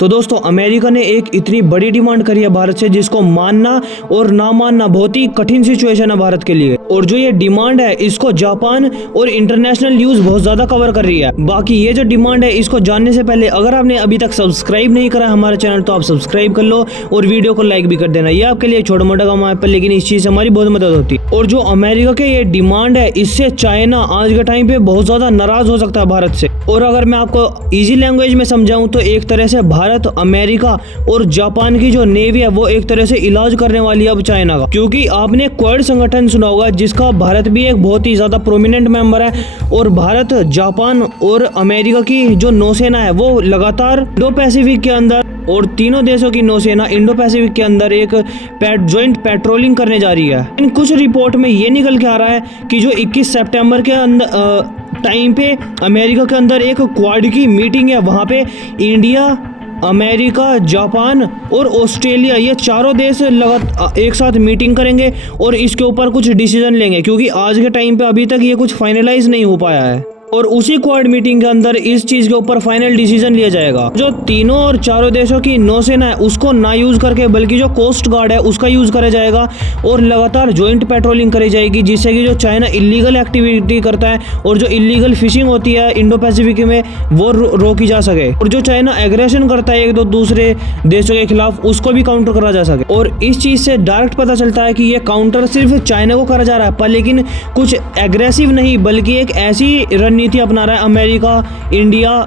तो दोस्तों अमेरिका ने एक इतनी बड़ी डिमांड करी है भारत से जिसको मानना और ना मानना बहुत ही कठिन सिचुएशन है भारत के लिए। और जो ये डिमांड है इसको जापान और इंटरनेशनल न्यूज बहुत ज्यादा कवर कर रही है। बाकी ये जो डिमांड है इसको जानने से पहले अगर आपने अभी तक सब्सक्राइब नहीं करा हमारे चैनल तो आप सब्सक्राइब कर लो और वीडियो को लाइक भी कर देना। ये आपके लिए छोटा मोटा काम है पर लेकिन इस चीज से हमारी बहुत मदद होती है। और जो अमेरिका के ये डिमांड है इससे चाइना आज के टाइम पे बहुत ज्यादा नाराज हो सकता है भारत से। और अगर मैं आपको इजी लैंग्वेज में समझाऊं तो एक तरह से भारत, अमेरिका और जापान की जो नेवी है वो एक तरह से इलाज करने वाली है अब चाइना का। क्योंकि आपने क्वाड संगठन सुना होगा जिसका भारत भी एक बहुत ही ज्यादा प्रोमिनेंट मेंबर है। और भारत, जापान और अमेरिका की जो नौसेना है वो लगातार इंडो पैसिफिक के अंदर और तीनों देशों की नौसेना इंडो पैसिफिक के अंदर एक ज्वाइंट पेट्रोलिंग करने जा रही है। इन कुछ रिपोर्ट में ये निकल के आ रहा है कि जो 21 सितंबर के अंदर टाइम पे अमेरिका के अंदर एक क्वाड की मीटिंग है। वहाँ पे इंडिया, अमेरिका, जापान और ऑस्ट्रेलिया ये चारों देश एक साथ मीटिंग करेंगे और इसके ऊपर कुछ डिसीजन लेंगे। क्योंकि आज के टाइम पे अभी तक ये कुछ फाइनलाइज नहीं हो पाया है और उसी क्वाड मीटिंग के अंदर इस चीज के ऊपर फाइनल डिसीजन लिया जाएगा। जो तीनों और चारों देशों की नौसेना है उसको ना यूज करके बल्कि जो कोस्ट गार्ड है उसका यूज करा जाएगा और लगातार ज्वाइंट पेट्रोलिंग करी जाएगी जिससे कि जो चाइना इलीगल एक्टिविटी करता है और जो इलीगल फिशिंग होती है इंडो पैसिफिक में वो रोकी जा सके। और जो चाइना एग्रेशन करता है एक दो दूसरे देशों के खिलाफ उसको भी काउंटर करा जा सके। और इस चीज से डायरेक्ट पता चलता है कि ये काउंटर सिर्फ चाइना को करा जा रहा है पर लेकिन कुछ एग्रेसिव नहीं बल्कि एक ऐसी नीति अपना रहा है अमेरिका, इंडिया,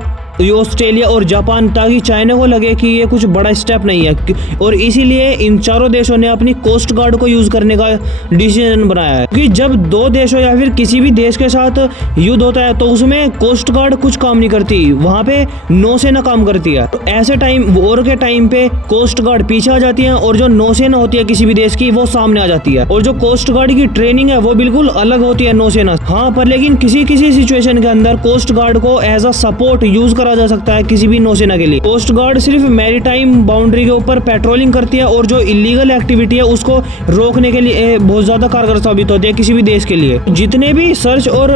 ऑस्ट्रेलिया और जापान ताकि चाइना को लगे कि ये कुछ बड़ा स्टेप नहीं है। और इसीलिए इन चारों देशों ने अपनी कोस्ट गार्ड को यूज करने का डिसीजन बनाया है। क्योंकि जब दो देशों या फिर किसी भी देश के साथ युद्ध होता है तो उसमें कोस्ट गार्ड कुछ काम नहीं करती, वहां पे नौसेना काम करती है। तो ऐसे टाइम वॉर के टाइम पे कोस्ट गार्ड पीछे आ जाती है और जो नौसेना होती है किसी भी देश की वो सामने आ जाती है। और जो कोस्ट गार्ड की ट्रेनिंग है वो बिल्कुल अलग होती है नौसेना। हाँ पर लेकिन किसी किसी सिचुएशन के अंदर कोस्ट गार्ड को एज अ सपोर्ट यूज करा जा सकता है किसी भी नौसेना के लिए। कोस्ट गार्ड सिर्फ मैरीटाइम बाउंड्री के ऊपर पेट्रोलिंग करती है और जो इलीगल एक्टिविटी है उसको रोकने के लिए बहुत ज्यादा कारगर साबित होती है किसी भी देश के लिए। जितने भी सर्च और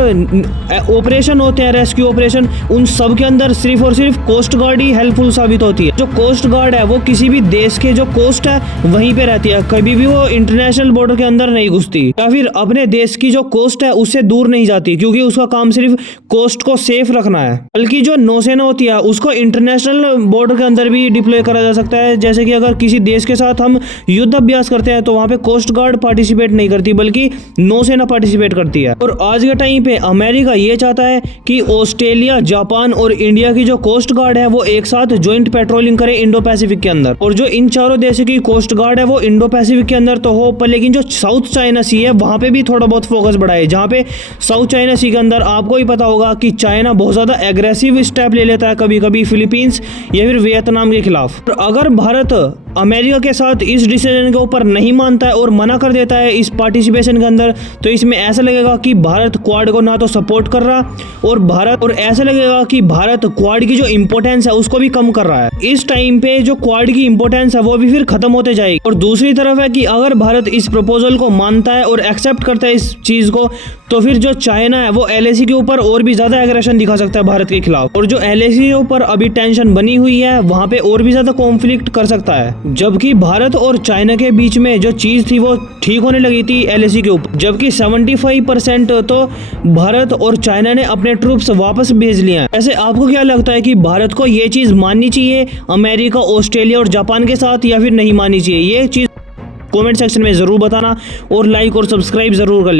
ऑपरेशन होते हैं, रेस्क्यू ऑपरेशन, उन सब के अंदर सिर्फ और सिर्फ कोस्ट गार्ड ही हेल्पफुल साबित होती है। जो कोस्ट गार्ड है वो किसी भी देश के जो कोस्ट है वहीं पे रहती है, कभी भी वो इंटरनेशनल बॉर्डर के अंदर नहीं घुसती या फिर अपने देश की जो कोस्ट है उससे दूर नहीं जाती क्योंकि उसका काम सिर्फ कोस्ट को सेफ रखना है। बल्कि जो नौसेना होती है उसको इंटरनेशनल बॉर्डर के अंदर भी डिप्लॉय करा जा सकता है। जैसे कि अगर किसी देश के साथ हम युद्ध अभ्यास करते हैं तो वहां पे कोस्ट गार्ड पार्टिसिपेट नहीं करती बल्कि नौसेना पार्टिसिपेट करती है। और आज के टाइम पे अमेरिका ये चाहता है कि ऑस्ट्रेलिया, जापान और इंडिया की जो कोस्ट गार्ड है वो एक साथ ज्वाइंट पेट्रोलिंग करे इंडो पैसिफिक के अंदर। और जो इन चारों देशों की कोस्ट गार्ड है वो इंडो पैसिफिक के अंदर तो हो पर लेकिन जो साउथ चाइना सी है वहां पे भी थोड़ा बहुत फोकस बढ़ाए। जहाँ पे साउथ चाइना सी के अंदर आपको ही पता होगा कि चाइना बहुत ज्यादा एग्रेसिव स्टेप ले लेता है कभी कभी फिलीपींस या फिर वियतनाम के खिलाफ। और अगर भारत अमेरिका के साथ इस डिसीजन के ऊपर नहीं मानता है और मना कर देता है इस पार्टिसिपेशन के अंदर तो इसमें ऐसा लगेगा कि भारत क्वाड को ना तो सपोर्ट कर रहा और ऐसा लगेगा कि भारत क्वाड की जो इंपोर्टेंस है उसको भी कम कर रहा है। इस टाइम पे जो क्वाड की इंपोर्टेंस है वो भी फिर खत्म होते जाएगी। और दूसरी तरफ है कि अगर भारत इस प्रपोजल को मानता है और एक्सेप्ट करता है इस चीज को तो फिर जो चाइना है वो LAC के ऊपर और भी ज्यादा एग्रेशन दिखा सकता है भारत के खिलाफ। और जो LAC के ऊपर अभी टेंशन बनी हुई है वहां पे और भी ज्यादा कॉन्फ्लिक्ट कर सकता है। जबकि भारत और चाइना के बीच में जो चीज थी वो ठीक होने लगी थी LAC के ऊपर, जबकि 75% तो भारत और चाइना ने अपने ट्रूप्स वापस भेज लिए हैं। ऐसे आपको क्या लगता है कि भारत को ये चीज माननी चाहिए अमेरिका, ऑस्ट्रेलिया और जापान के साथ या फिर नहीं माननी चाहिए? ये चीज कमेंट सेक्शन में जरूर बताना और लाइक और सब्सक्राइब जरूर कर ले।